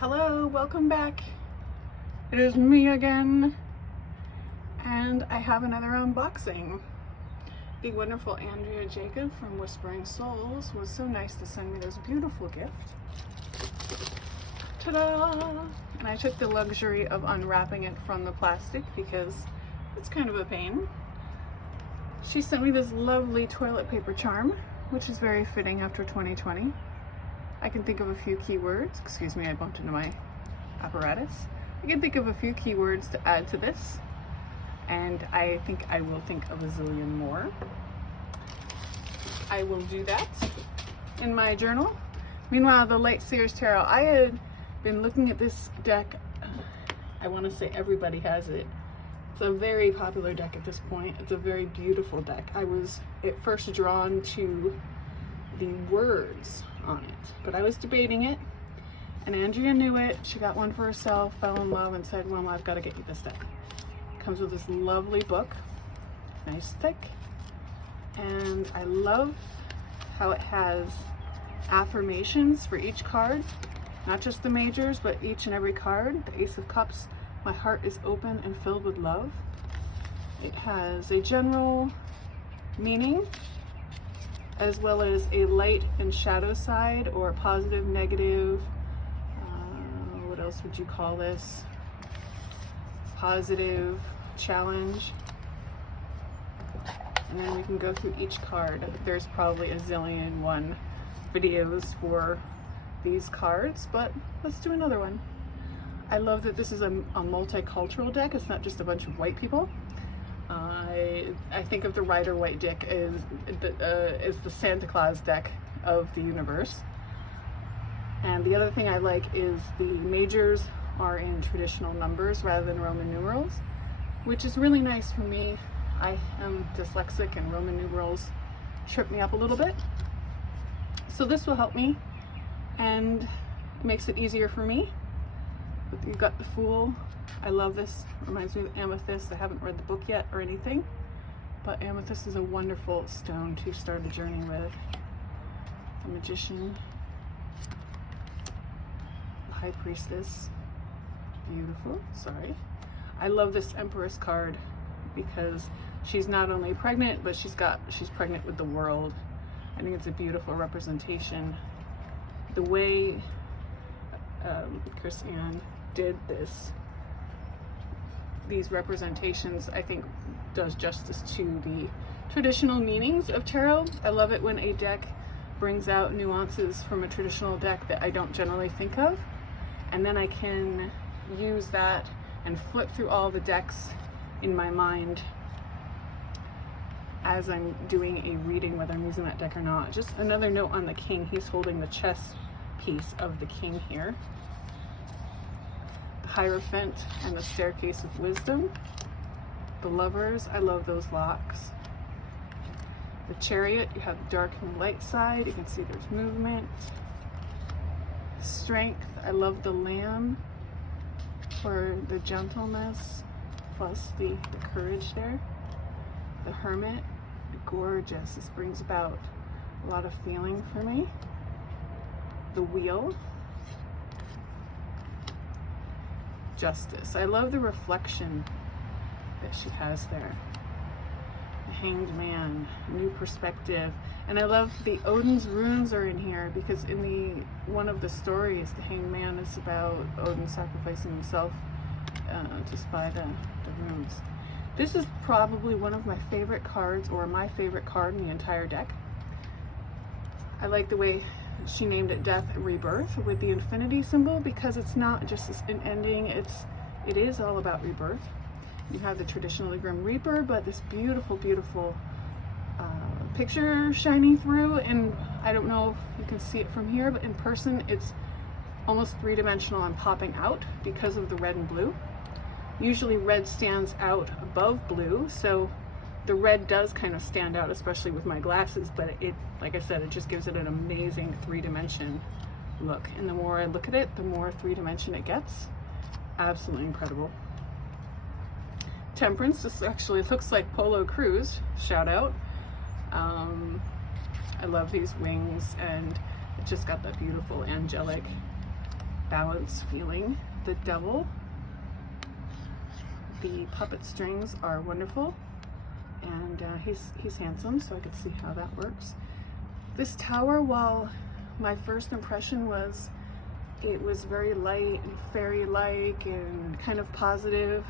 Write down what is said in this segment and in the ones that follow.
Hello, welcome back. It is me again, and I have another unboxing. The wonderful Andrea Jacob from Whispering Souls was so nice to send me this beautiful gift. Ta-da! And I took the luxury of unwrapping it from the plastic because it's kind of a pain. She sent me this lovely toilet paper charm, which is very fitting after 2020. I can think of a few keywords. Excuse me, I bumped into my apparatus. I can think of a few keywords to add to this, and I think I will think of a zillion more. I will do that in my journal. Meanwhile, the Light Seer's Tarot. I had been looking at this deck. I want to say everybody has it. It's a very popular deck at this point. It's a very beautiful deck. I was at first drawn to the words on it, but I was debating it, and Andrea knew it. She got one for herself, fell in love, and said, well, I've got to get you this deck. It comes with this lovely book, nice thick, and I love how it has affirmations for each card, not just the majors, but each and every card. The Ace of Cups, my heart is open and filled with love. It has a general meaning, as well as a light and shadow side, or positive, negative, what else would you call this? Positive, challenge. And then we can go through each card. There's probably a zillion one videos for these cards, but let's do another one. I love that this is a multicultural deck. It's not just a bunch of white people. I think of the Rider-Waite deck as the Santa Claus deck of the universe. And the other thing I like is the majors are in traditional numbers rather than Roman numerals, which is really nice for me. I am dyslexic and Roman numerals trip me up a little bit. So this will help me and makes it easier for me. You've got the Fool. I love this. Reminds me of Amethyst. I haven't read the book yet or anything, but Amethyst is a wonderful stone to start a journey with. The Magician. The High Priestess. Beautiful. Sorry. I love this Empress card because she's not only pregnant, but she's pregnant with the world. I think it's a beautiful representation. The way Chris Ann did these representations, I think, does justice to the traditional meanings of tarot. I love it when a deck brings out nuances from a traditional deck that I don't generally think of, and then I can use that and flip through all the decks in my mind as I'm doing a reading, whether I'm using that deck or not. Just another note on the King. He's holding the chess piece of the King here. The Hierophant and the Staircase of Wisdom. The Lovers, I love those locks. The Chariot, you have the dark and the light side. You can see there's movement. Strength, I love the Lamb for the gentleness plus the courage there. The Hermit, gorgeous. This brings about a lot of feeling for me. The Wheel. Justice. I love the reflection that she has there. The Hanged Man, new perspective. And I love the Odin's runes are in here because in one of the stories, the Hanged Man is about Odin sacrificing himself to spy the runes. This is probably one of my favorite cards, or my favorite card in the entire deck. I like the way she named it Death and Rebirth with the infinity symbol, because it's not just an ending, it is all about rebirth. You have the traditionally Grim Reaper, but this beautiful, beautiful picture shining through, and I don't know if you can see it from here, but in person it's almost three-dimensional and popping out because of the red and blue. Usually red stands out above blue, so the red does kind of stand out, especially with my glasses, but it, like I said, it just gives it an amazing three-dimension look. And the more I look at it, the more three-dimension it gets. Absolutely incredible. Temperance, this actually looks like Polo Cruz, shout out. I love these wings, and it just got that beautiful angelic balance feeling. The Devil. The puppet strings are wonderful, and he's handsome, so I could see how that works. This Tower, while my first impression was it was very light and fairy-like and kind of positive,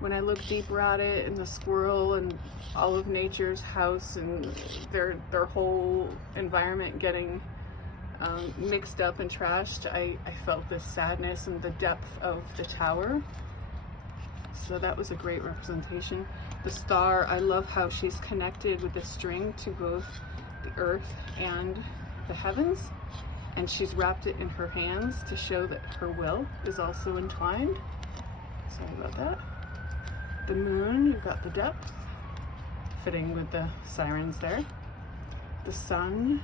when I look deeper at it, and the squirrel and all of nature's house and their whole environment getting mixed up and trashed, I felt this sadness and the depth of the Tower. So that was a great representation. The Star, I love how she's connected with the string to both the earth and the heavens, and she's wrapped it in her hands to show that her will is also entwined. Sorry about that. The Moon, you've got the depth, fitting with the sirens there. The Sun,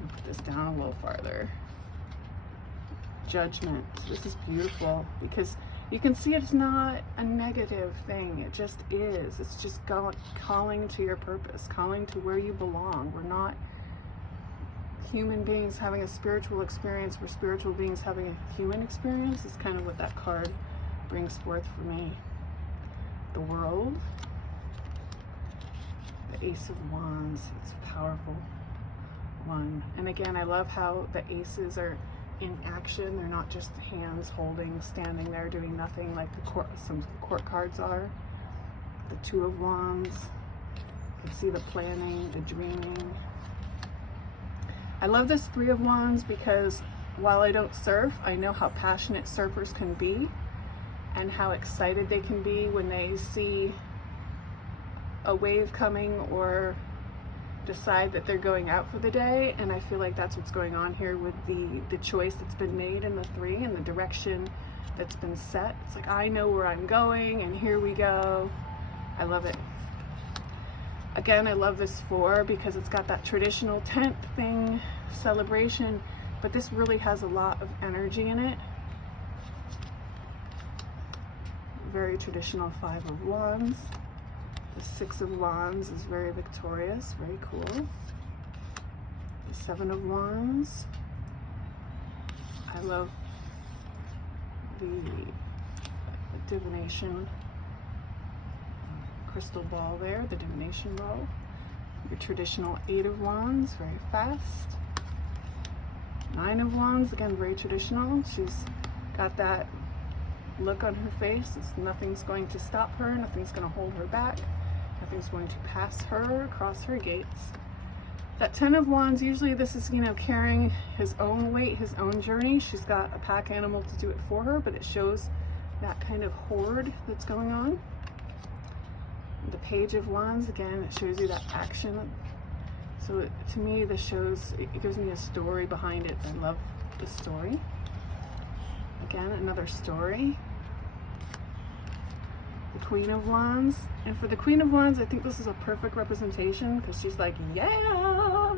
I'll put this down a little farther. Judgment. This is beautiful because you can see it's not a negative thing. It just is. It's just calling to your purpose, calling to where you belong. We're not human beings having a spiritual experience. We're spiritual beings having a human experience. Is kind of what that card brings forth for me. The World. The Ace of Wands. It's a powerful one. And again, I love how the aces are in action. They're not just hands holding, standing there doing nothing like some court cards are. The Two of Wands. You can see the planning, the dreaming. I love this Three of Wands because while I don't surf, I know how passionate surfers can be and how excited they can be when they see a wave coming or decide that they're going out for the day. And I feel like that's what's going on here with the choice that's been made in the three and the direction that's been set. It's like, I know where I'm going and here we go. I love it. Again, I love this Four because it's got that traditional tent thing, celebration, but this really has a lot of energy in it. Very traditional Five of Wands. The Six of Wands is very victorious, very cool. The Seven of Wands. I love the divination crystal ball there, the divination ball. Your traditional Eight of Wands, very fast. Nine of Wands, again, very traditional. She's got that look on her face. Nothing's going to stop her, nothing's going to hold her back. Nothing's going to pass her across her gates. That Ten of Wands, usually this is, carrying his own weight, his own journey. She's got a pack animal to do it for her, but it shows that kind of horde that's going on. The Page of Wands, again, it shows you that action. So to me, this shows, it gives me a story behind it. I love the story. Again, another story. The Queen of Wands. And for the Queen of Wands, I think this is a perfect representation because she's like, yeah!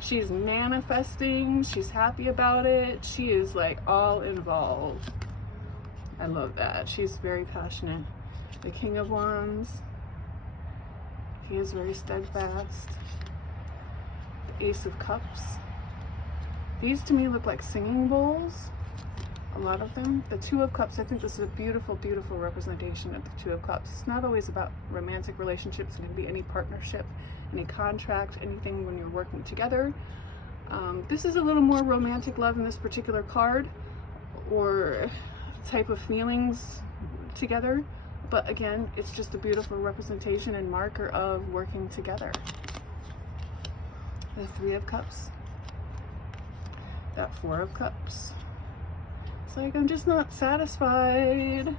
She's manifesting. She's happy about it. She is like all involved. I love that. She's very passionate. The King of Wands. He is very steadfast. The Ace of Cups. These to me look like singing bowls. A lot of them. The Two of Cups, I think this is a beautiful, beautiful representation of the Two of Cups. It's not always about romantic relationships. It can be any partnership, any contract, anything when you're working together. This is a little more romantic love in this particular card, or type of feelings together. But again, it's just a beautiful representation and marker of working together. The Three of Cups. That Four of Cups. It's like, I'm just not satisfied.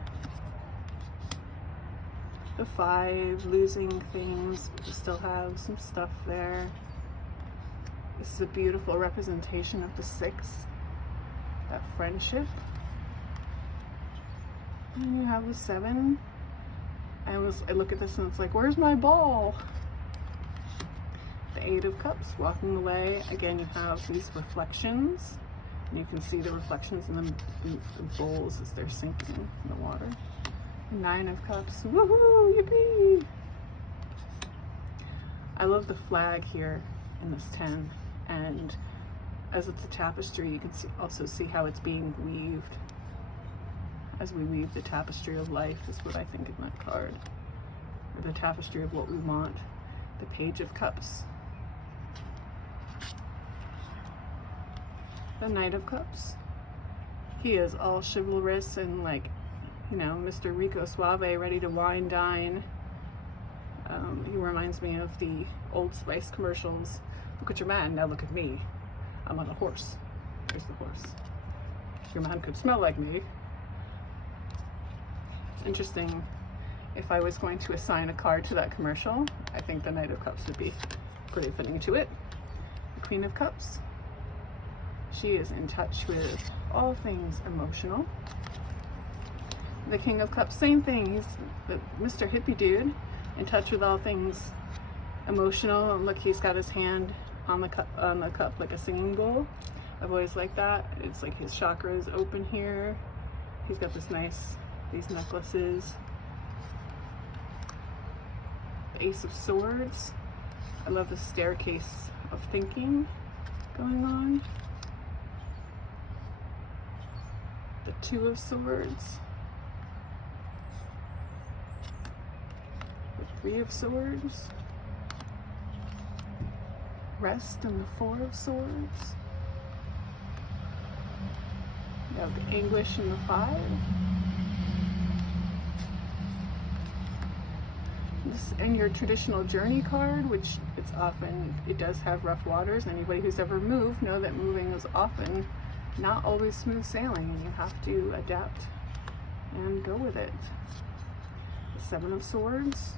The Five, losing things, but you still have some stuff there. This is a beautiful representation of the Six. That Friendship. And you have the Seven. I look at this and it's like, where's my ball? The Eight of Cups, walking away. Again, you have these reflections. And you can see the reflections in the bowls as they're sinking in the water. Nine of Cups. Woohoo! Yippee! I love the flag here in this 10. And as it's a tapestry, you can also see how it's being weaved. As we weave the tapestry of life is what I think in that card. Or the tapestry of what we want. The Page of Cups. The Knight of Cups. He is all chivalrous and like, you know, Mr. Rico Suave, ready to wine dine. He reminds me of the Old Spice commercials. Look at your man, now look at me. I'm on a horse. There's the horse. Your man could smell like me. It's interesting. If I was going to assign a card to that commercial, I think the Knight of Cups would be pretty fitting to it. The Queen of Cups. She is in touch with all things emotional. The King of Cups, same thing. He's the Mr. Hippie dude, in touch with all things emotional. And look, he's got his hand on the cup like a singing bowl. I've always liked that. It's like his chakras open here. He's got these necklaces. The Ace of Swords. I love the staircase of thinking going on. The Two of Swords. The Three of Swords. Rest and the Four of Swords. You have the Anguish and the Five. And your traditional journey card, which it does have rough waters. Anybody who's ever moved know that moving is often not always smooth sailing, and you have to adapt and go with it. The Seven of Swords.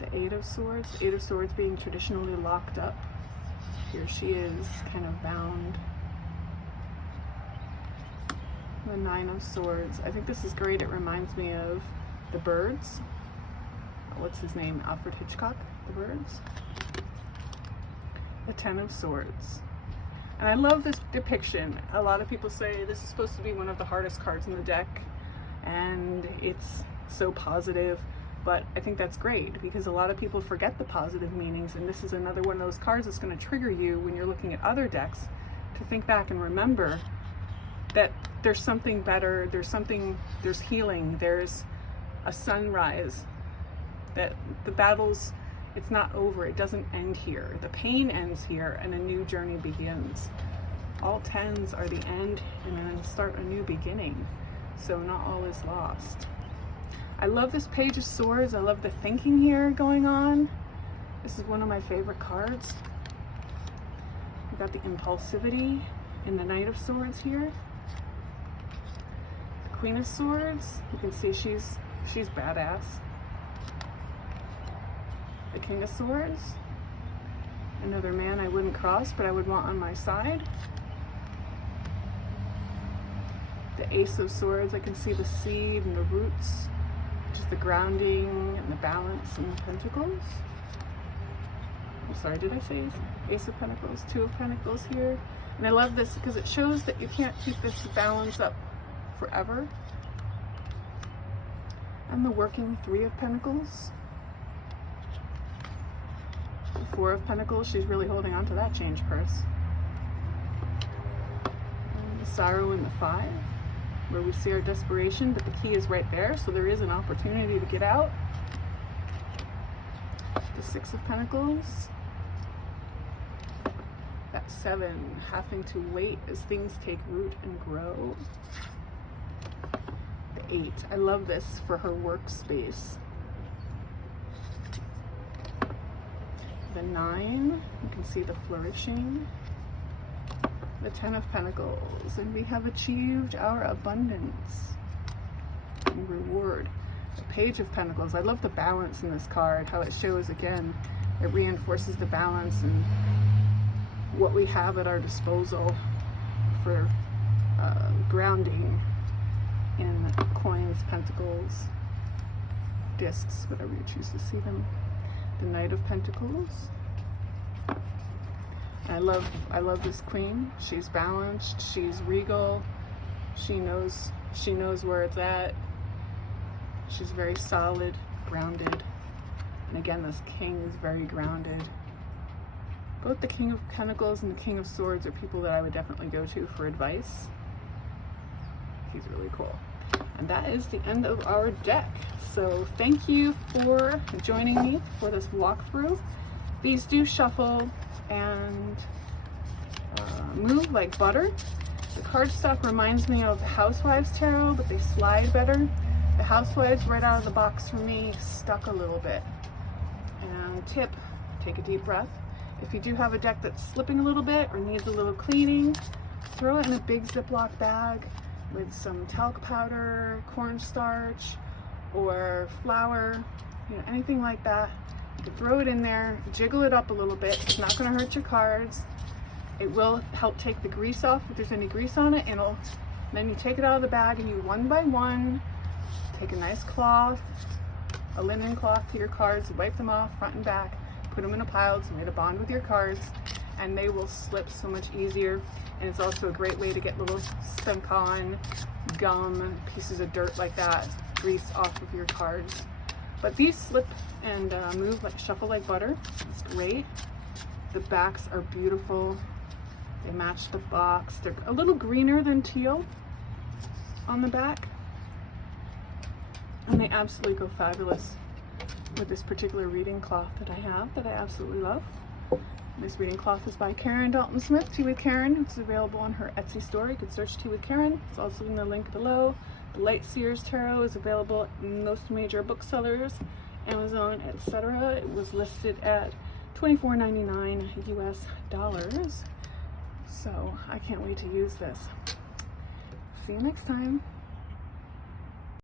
The Eight of Swords. Eight of Swords being traditionally locked up. Here she is, kind of bound. The Nine of Swords. I think this is great. It reminds me of The Birds. What's his name? Alfred Hitchcock, The Birds. The Ten of Swords. And I love this depiction. A lot of people say this is supposed to be one of the hardest cards in the deck, and it's so positive, but I think that's great because a lot of people forget the positive meanings, and this is another one of those cards that's going to trigger you when you're looking at other decks to think back and remember that there's something better, there's healing, there's a sunrise, that the battle's, it's not over, it doesn't end here. The pain ends here and a new journey begins. All tens are the end and then start a new beginning. So not all is lost. I love this Page of Swords. I love the thinking here going on. This is one of my favorite cards. We've got the impulsivity in the Knight of Swords here. The Queen of Swords, you can see she's badass. The King of Swords, another man I wouldn't cross, but I would want on my side. The Ace of Swords, I can see the seed and the roots, which is the grounding and the balance and the pentacles. I'm sorry, did I say Ace of Pentacles? Two of Pentacles here. And I love this because it shows that you can't keep this balance up forever. And the working Three of Pentacles. The Four of Pentacles, she's really holding on to that change purse. And the Sorrow and the Five, where we see our desperation, but the key is right there, so there is an opportunity to get out. The Six of Pentacles. That Seven, having to wait as things take root and grow. The Eight, I love this for her workspace. The Nine, you can see the flourishing. The Ten of Pentacles, and we have achieved our abundance and reward. The Page of Pentacles, I love the balance in this card, how it shows again, it reinforces the balance and what we have at our disposal for grounding in coins, pentacles, discs, whatever you choose to see them. The Knight of Pentacles. I love this queen. She's balanced, she's regal, she knows where it's at. She's very solid, grounded. And again, this king is very grounded. Both the King of Pentacles and the King of Swords are people that I would definitely go to for advice. He's really cool. And that is the end of our deck. So thank you for joining me for this walkthrough. These do shuffle and move like butter. The cardstock reminds me of Housewives Tarot, but they slide better. The Housewives right out of the box for me stuck a little bit. And tip, take a deep breath. If you do have a deck that's slipping a little bit or needs a little cleaning, throw it in a big Ziploc bag with some talc powder, cornstarch, or flour, you know, anything like that. You can throw it in there, jiggle it up a little bit. It's not going to hurt your cards. It will help take the grease off if there's any grease on it. And then you take it out of the bag and you one by one take a nice cloth, a linen cloth to your cards, wipe them off front and back, put them in a pile to make a bond with your cards, and they will slip so much easier. And it's also a great way to get little silicone, gum, pieces of dirt like that, grease off of your cards. But these slip and move like shuffle like butter. It's great. The backs are beautiful. They match the box. They're a little greener than teal on the back. And they absolutely go fabulous with this particular reading cloth that I have that I absolutely love. This reading cloth is by Karen Dalton Smith, Tea with Karen. It's available on her Etsy store. You can search Tea with Karen. It's also in the link below. The Light Seers Tarot is available in most major booksellers, Amazon, etc. It was listed at $24.99 US dollars. So I can't wait to use this. See you next time.